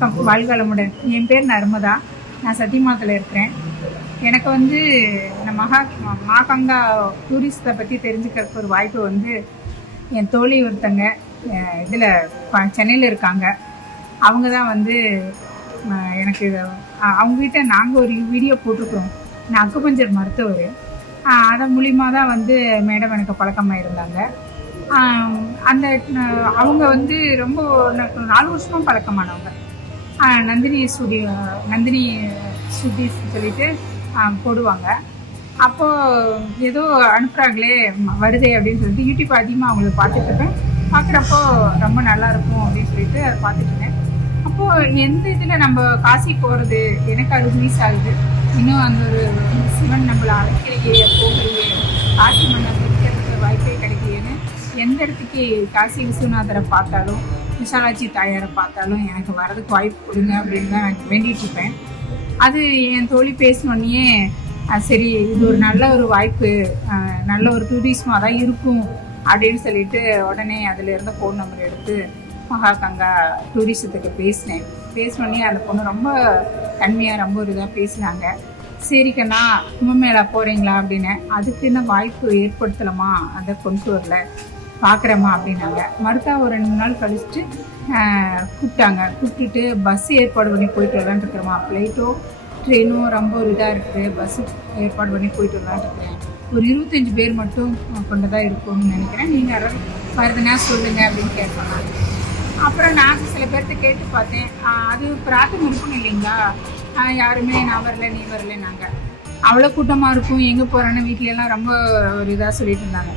வணக்கம் வாழ்வளமுடன் என் பேர் நர்மதா. நான் சத்தியமாத்தில் இருக்கிறேன். எனக்கு வந்து இந்த மகா மாகங்கா டூரிஸ்ட்டை பற்றி தெரிஞ்சுக்கிறதுக்கு ஒரு வாய்ப்பு வந்து என் தோழி ஒருத்தங்க இதில் சென்னையில் இருக்காங்க. அவங்க தான் வந்து எனக்கு அவங்ககிட்ட நாங்கள் ஒரு வீடியோ போட்டிருக்கிறோம். நான் அக்குபஞ்சர் மருத்துவர். அதன் மூலிமா தான் வந்து மேடம் எனக்கு பழக்கமாக இருந்தாங்க. அந்த அவங்க வந்து ரொம்ப நாலு வருஷமாக பழக்கமானவங்க. நந்தினி ஸ்டுடியோ நந்தினி ஸ்டுடியோஸ் சொல்லிட்டு போடுவாங்க. அப்போது ஏதோ அனுப்புகிறாங்களே வருதே அப்படின்னு சொல்லிட்டு யூடியூப் அதிகமாக அவங்களை பார்த்துட்ருப்பேன். பார்க்குறப்போ ரொம்ப நல்லா இருக்கும் அப்படின்னு சொல்லிட்டு அதை பார்த்துட்டு அப்போது எந்த இதில் நம்ம காசி போகிறது எனக்கு அது மீஸ் ஆகுது. இன்னும் அந்த ஒரு சிவன் நம்மளை அழைக்கிறையே போகலையே காசி மண்ணை முடிக்கிறதுக்கு வாய்ப்பே கிடைக்கலையேன்னு எந்த இடத்துக்கு காசி விஸ்வநாதரை பார்த்தாலும் விசாலாட்சி தாயாரை பார்த்தாலும் எனக்கு வரதுக்கு வாய்ப்பு கொடுங்க அப்படின்னு தான் நான் வேண்டிட்டு இருப்பேன். அது என் தோழி பேசினோடனே சரி இது ஒரு நல்ல ஒரு வாய்ப்பு நல்ல ஒரு டூரிஸ்மாக தான் இருக்கும் அப்படின்னு சொல்லிட்டு உடனே அதில் இருந்த ஃபோன் நம்பர் எடுத்து மகா கங்கா டூரிஸத்துக்கு பேசினேன். பேசினோடனே அந்த பொண்ணு ரொம்ப தன்மையாக ரொம்ப ஒரு இதாக பேசினாங்க. சரிக்கண்ணா கும்பமேளா போகிறீங்களா அப்படின்னு. அதுக்கு என்ன வாய்ப்பு ஏற்படுத்தலாமா? அதை கொண்டு வரல பார்க்குறேம்மா அப்படின்னாங்க. மறுத்தா ஒரு ரெண்டு நாள் கழிச்சுட்டு கூப்பிட்டாங்க. கூப்பிட்டுட்டு பஸ் ஏற்பாடு பண்ணி போயிட்டு வரலான்னு இருக்கிறோமா ஃப்ளைட்டோ ட்ரெயினும் ரொம்ப ஒரு இதாக இருக்குது பஸ்ஸு ஏற்பாடு பண்ணி போயிட்டு வரலான்னு இருக்கிறேன் ஒரு இருபத்தஞ்சி பேர் மட்டும் கொண்டதாக இருக்கும்னு நினைக்கிறேன். நீங்கள் யாராவது வருதுன்னா சொல்லுங்கள் அப்படின்னு கேட்பாங்க. அப்புறம் நான் சில பேர்த்த கேட்டு பார்த்தேன். அது பிரார்த்தனை இருக்கும் இல்லைங்களா? யாருமே நான் வரல நீ வரல நாங்கள் அவ்வளோ கூட்டமாக இருக்கும். எங்கே போகிறேன்னு வீட்லலாம் ரொம்ப ஒரு இதாக சொல்லிட்டு இருந்தாங்க.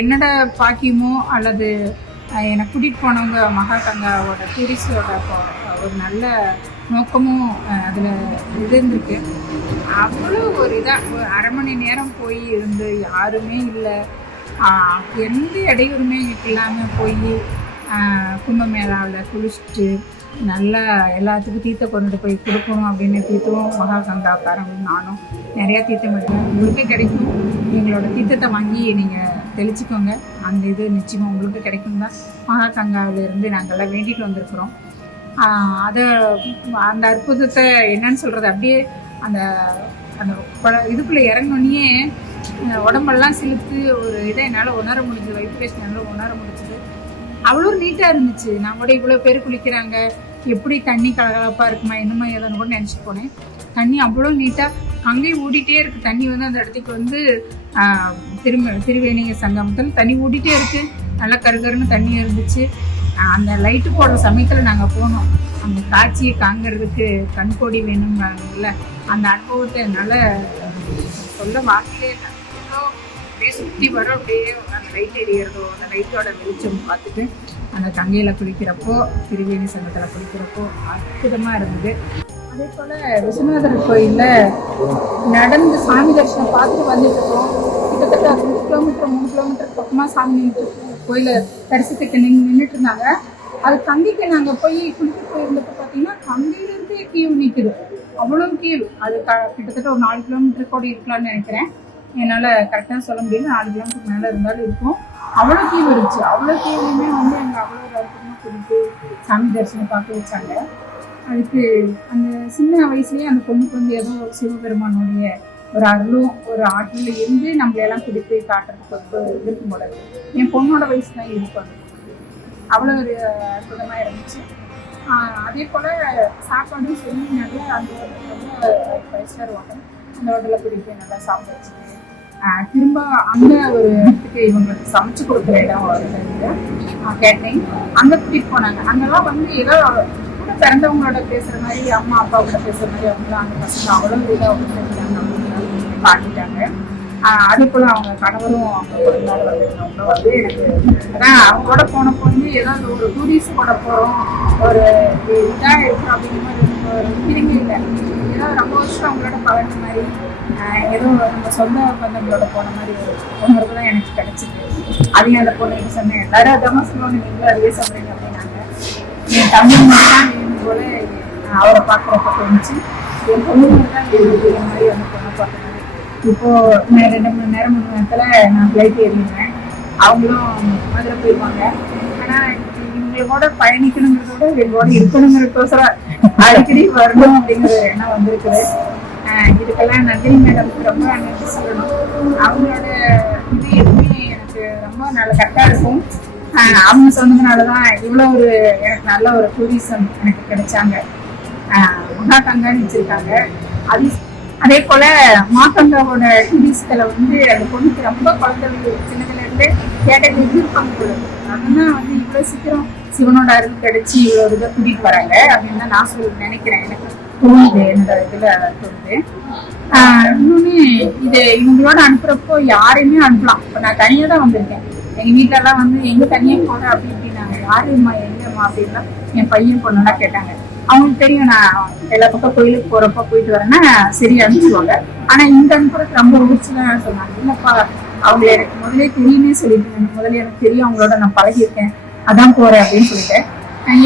என்னோட பாக்கியமோ அல்லது என்னை கூட்டிகிட்டு போனவங்க மகாகங்காவோட டூரிஸ்டோட ஒரு நல்ல நோக்கமும் அதில் இருந்திருக்கு. அவ்வளோ ஒரு இதாக ஒரு அரை மணி நேரம் போய் இருந்து யாருமே இல்லை. எந்த இடையூறுமே எங்களுக்கு இல்லாமல் போய் கும்பமேளாவில் குளிச்சுட்டு நல்லா எல்லாத்துக்கும் தீர்த்த கொண்டுட்டு போய் கொடுக்கணும் அப்படின்னு தீர்த்தம் மகா நானும் நிறையா தீர்த்தம் எடுத்தேன் உங்களுக்கே கிடைக்கும். எங்களோட தீர்த்தத்தை வாங்கி நீங்கள் தெளிச்சுக்கோங்க. அந்த இது நிச்சயமாக உங்களுக்கு கிடைக்கும் தான் மகா நாங்கள்லாம் வேண்டிட்டு வந்திருக்கிறோம். அதை அந்த அற்புதத்தை என்னன்னு சொல்கிறது அப்படியே அந்த அந்த இதுக்குள்ளே இறங்கினோடனே உடம்பெல்லாம் சிலுத்து ஒரு இதை என்னால் உணர முடிஞ்சது வைப்ரேஷன் என்னால் உணர முடிஞ்சது. அவ்வளோ நீட்டாக இருந்துச்சு. நான் கூட இவ்வளோ பேர் குளிக்கிறாங்க. எப்படி தண்ணி கலகலப்பாக இருக்குமா என்னமா ஏதோன்னு கூட நினச்சிட்டு போனேன். தண்ணி அவ்வளோ நீட்டாக அங்கேயும் ஓடிட்டே இருக்கு. தண்ணி வந்து அந்த இடத்துக்கு வந்து திரும்ப திருவேணிக சங்கமத்தில் தண்ணி ஓடிட்டே இருக்கு. நல்லா கருகருன்னு தண்ணி இருந்துச்சு. அந்த லைட்டு போடுற சமயத்தில் நாங்கள் போனோம். அந்த காட்சியை காங்கிறதுக்கு கண்கோடி வேணும்ல அந்த அனுபவத்தை என்னால் சொல்ல வார்த்தையே இல்லை. அப்படியே சுற்றி வர அப்படியே அந்த லைட் எரியறதோ அந்த லைட்டோட வெளிச்சம் பார்த்துட்டு அந்த தங்கையில் குளிக்கிறப்போ திருவேணி சங்கத்தில் குளிக்கிறப்போ அற்புதமாக இருந்தது. அதே போல் விஸ்வநாதர் கோயிலில் நடந்து சாமி தரிசனம் பார்த்துட்டு வந்துட்டு இருக்கோம். கிட்டத்தட்ட ரெண்டு கிலோமீட்டர் மூணு கிலோமீட்டர் பக்கமாக சாமி கோயிலை தரிசனத்துக்கு நின்று நின்றுட்டு இருந்தாங்க. அது கங்கைக்கு நாங்கள் போய் குளிக்க போயிருந்தப்போ பார்த்தீங்கன்னா கங்கையிலேருந்து கீழ் நிற்குது அவ்வளோ கீழ். அது க கிட்டத்தட்ட ஒரு நாலு கிலோமீட்டர் கூட இருக்கலாம்னு நினைக்கிறேன். என்னால் கரெக்டாக சொல்ல முடியல. நாலு கிலோமீட்டர் மேலே இருந்தாலும் இருக்கும். அவ்வளோ கீழ் இருந்துச்சு. அவ்வளோ கீழே வந்து எங்கள் அவ்வளோ ஒரு கொடுத்து சாமி தரிசனம் பார்க்க வச்சாங்க. அதுக்கு அந்த சின்ன வயசுலேயே அந்த பொண்ணுக்கு வந்து ஏதோ சிவபெருமானுடைய ஒரு அருளும் ஒரு ஆற்றல இருந்து நம்மளையெல்லாம் கூட்டிட்டு போய் காட்டுறதுக்கு ஒரு இருக்கும் போல என் பொண்ணோட வயசு தான் இருக்கும் அவ்வளோ ஒரு அற்புதமாக இருந்துச்சு. அதே போல் சாப்பாடும் சொல்லி நல்லா அந்த ரொம்ப ஃபைவ் ஸ்டார் ஹோட்டல் அந்த ஹோட்டலில் பிடிக்க நல்லா சாப்பிட வச்சுட்டு திரும்ப அங்கே ஒரு இடத்துக்கு இவங்களுக்கு சமைச்சு கொடுக்குற இடம் கேட்டேன். அங்கே கூட்டிகிட்டு போனாங்க. அங்கெல்லாம் வந்து ஏதோ பிறந்தவங்களோட பேசுகிற மாதிரி அம்மா அப்பா கூட பேசுகிற மாதிரி அவங்களும் அந்த பசங்க அவ்வளோ இதாக அவங்க காட்டிட்டாங்க அதே போல அவங்க கணவரும் அவங்க பிறந்தாலும் வந்திருந்தவங்க வந்து எனக்கு அதான் அவங்களோட போனப்போ வந்து ஏதாவது ஒரு டூரிஸ்ட் போட போகிறோம் ஒரு இதாக இருக்கும் அப்படிங்கிற மாதிரி ஒரு ஃபீலிங்கே இல்லை. ஏதோ ரொம்ப வருஷம் அவங்களோட பழகின மாதிரி எதுவும் ஏதோ நம்ம சொந்த பந்தங்களோட போன மாதிரி ஒரு உணர்வு தான் எனக்கு கிடைச்சிது. அதையும் அந்த பொண்ணுக்கு சொன்னேன் எல்லாரும் அதாம சொல்லுவாங்க நீங்களும் அதே சொல்றீங்க அப்படின்னாங்க. என் மட்டும் தான் போல அவரை பார்க்குறப்ப தோணுச்சு என் பொண்ணு மட்டும் மாதிரி வந்து பொண்ணை பார்க்கணும் இப்போ நான் ரெண்டு மணி நேரம் மூணு நேரத்தில் நான் ஃப்ளைட் ஏறிடுவேன் அவங்களும் மதுரை போயிடுவாங்க ஆனால் இவங்க எங்களோட பயணிக்கணுங்கிறத விட எங்களோட இருக்கணுங்கிறதுக்கோசரம் அடிக்கடி வரணும் அப்படிங்கிற எண்ணம் வந்திருக்குது. இதுக்கெல்லாம் நந்தினி மேடம்க்கு ரொம்ப நன்றி சொல்லணும். அவங்களோட இது எதுவுமே எனக்கு ரொம்ப நல்ல கரெக்டாக இருக்கும். அவங்க சொன்னதுனாலதான் இவ்வளவு ஒரு எனக்கு நல்ல ஒரு டூரிசம் எனக்கு கிடைச்சாங்க. ஆஹ் வச்சிருக்காங்க அது அதே போல மாக்கங்காவோட டூரிஸ்ட்ல வந்து அந்த பொண்ணுக்கு ரொம்ப குழந்தைகள் சின்னதுல இருந்து கேட்டது இருப்பாங்க ஆனா வந்து இவ்வளவு சீக்கிரம் சிவனோட அருள் கிடைச்சி இவ்வளவு இதை கூட்டிட்டு வராங்க அப்படின்னு தான் நான் சொல்லி நினைக்கிறேன். எனக்கு தோணுது என்னோட இதுல தோணுது. ஆஹ் இன்னொன்னு இது இவங்களோட அனுப்புறப்போ யாரையுமே அனுப்பலாம். இப்ப நான் தனியா தான் வந்திருக்கேன். எங்க வீட்டெல்லாம் வந்து எங்க தனியா போற? அப்படி இப்படின்னாங்க. யாருமா எங்கம்மா அப்படின்னா என் பையன் பொண்ணுலாம் கேட்டாங்க. அவங்களுக்கு தெரியும் நான் எல்லா பக்கம் கோயிலுக்கு போறப்ப போயிட்டு வரேன்னா சரி அனுப்பிச்சுவாங்க ஆனா இந்த அனுப்புறது ரொம்ப உறுச்சுதான் சொன்னாங்க இல்லப்பா அவங்க எனக்கு முதலே தெரியுமே சொல்லிட்டு முதல்ல எனக்கு தெரியும். அவங்களோட நான் பழகியிருக்கேன். அதான் போறேன் அப்படின்னு சொல்லிட்டேன்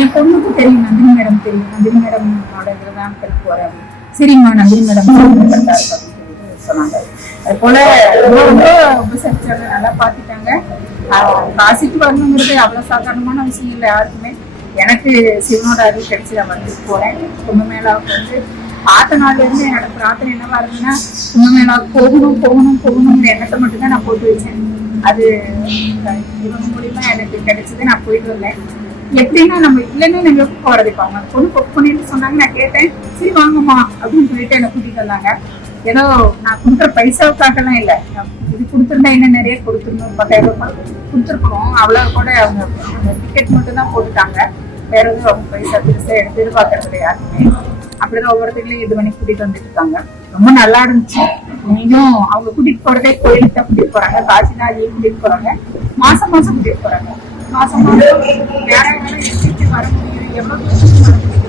என் பொண்ணுக்கு தெரியும். நந்தினி மேடம் தெரியும். நந்தினி மேடமோட இதுல தான் போய் போறேன். அப்படின்னு. சரிம்மா நந்தினி மேடம் அப்படின்னு சொல்லிட்டு சொன்னாங்க. அது போல ரொம்ப ரொம்ப உபசரிச்சாங்க நல்லா பார்த்துட்டாங்க. காசிக்கு வரணுங்கிறது அவ்வளவு சாதாரணமான விஷயம் இல்லை யாருக்குமே. எனக்கு சிவனோட அறிவு கிடைச்சி நான் வந்து போறேன். கும்பமேளாவுக்கு வந்து பார்த்த நாள்ல இருந்து என்னோட பிரார்த்தனை என்னவா இருந்ததுன்னா கும்பமேளாவுக்கு போகணும் போகணும் போகணுங்கிற எண்ணத்தை மட்டும்தான் நான் போட்டு வச்சேன். அது இவங்க மூலியமா எனக்கு கிடைச்சது நான் போயிட்டு வந்தேன். எப்படின்னா நம்ம இல்லைன்னு எங்களுக்கு போறது அவங்க பொண்ணு புக் பண்ணிட்டு சொன்னாங்க நான் கேட்டேன் சரி வாங்கம்மா அப்படின்னு சொல்லிட்டு என்னை கூட்டிட்டு வந்தாங்க. ஏதோ நான் கொடுக்குற பைசாவுக்காகலாம் இல்லை. இது கொடுத்துருந்தா இன்னும் நிறைய கொடுத்துருந்தோம் பத்தாயிரம் ரூபாய் கொடுத்துருக்கணும் அவ்வளவு கூட அவங்க டிக்கெட் மட்டும் தான் போட்டுட்டாங்க. வேற எதுவும் அவங்க பைசா பெருசா எடுத்து எதிர்பார்க்கறது யாருமே அப்படிதான் ஒவ்வொருத்தங்களையும் இது பண்ணி கூட்டிட்டு வந்துட்டு இருக்காங்க. ரொம்ப நல்லா இருந்துச்சு. நீங்களும் அவங்க கூட்டிட்டு போறதே கோயிலுக்கு தான் கூட்டிட்டு போறாங்க. காசிநாதியும் கூட்டிட்டு போறாங்க. மாசம் மாசம் கூட்டிட்டு போறாங்க. மாசம் மாசம் வேற வேற வர முடியும் எவ்வளவு வர முடியும்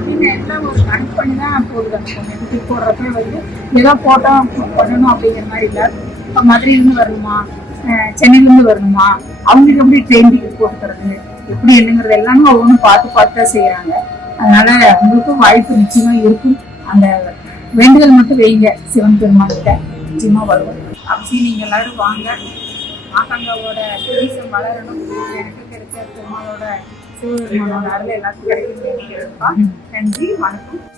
அப்படின்னு எல்லாம் ஒரு கணக்கு பண்ணி தான் போகுது அந்த பொண்ணு. கூட்டிட்டு வந்து ஏதோ போட்டோம் பண்ணணும் அப்படிங்கிற மாதிரி இல்லை. இப்போ மதுரையிலேருந்து வரணுமா? சென்னையிலேருந்து வரணுமா? அவங்களுக்கு எப்படி ட்ரெயின் டிக்கெட் போட்டு எப்படி என்னங்கிறது எல்லாமே ஒவ்வொன்றும் பார்த்து பார்த்து தான் செய்கிறாங்க அதனால அவங்களுக்கும் வாய்ப்பு நிச்சயமா இருக்கும். அந்த வேண்டுதல் மட்டும் வைங்க சிவன் பெருமான்கிட்ட. நிச்சயமா வருவோம் அப்படி நீங்கள் எல்லாரும் வாங்க. மாகாங்காவோட டூரிசம் வளரணும். எனக்கு கிடைச்ச பெருமாளோட அருள் எல்லாத்துக்கும் கிடைக்கும் நன்றி வணக்கம்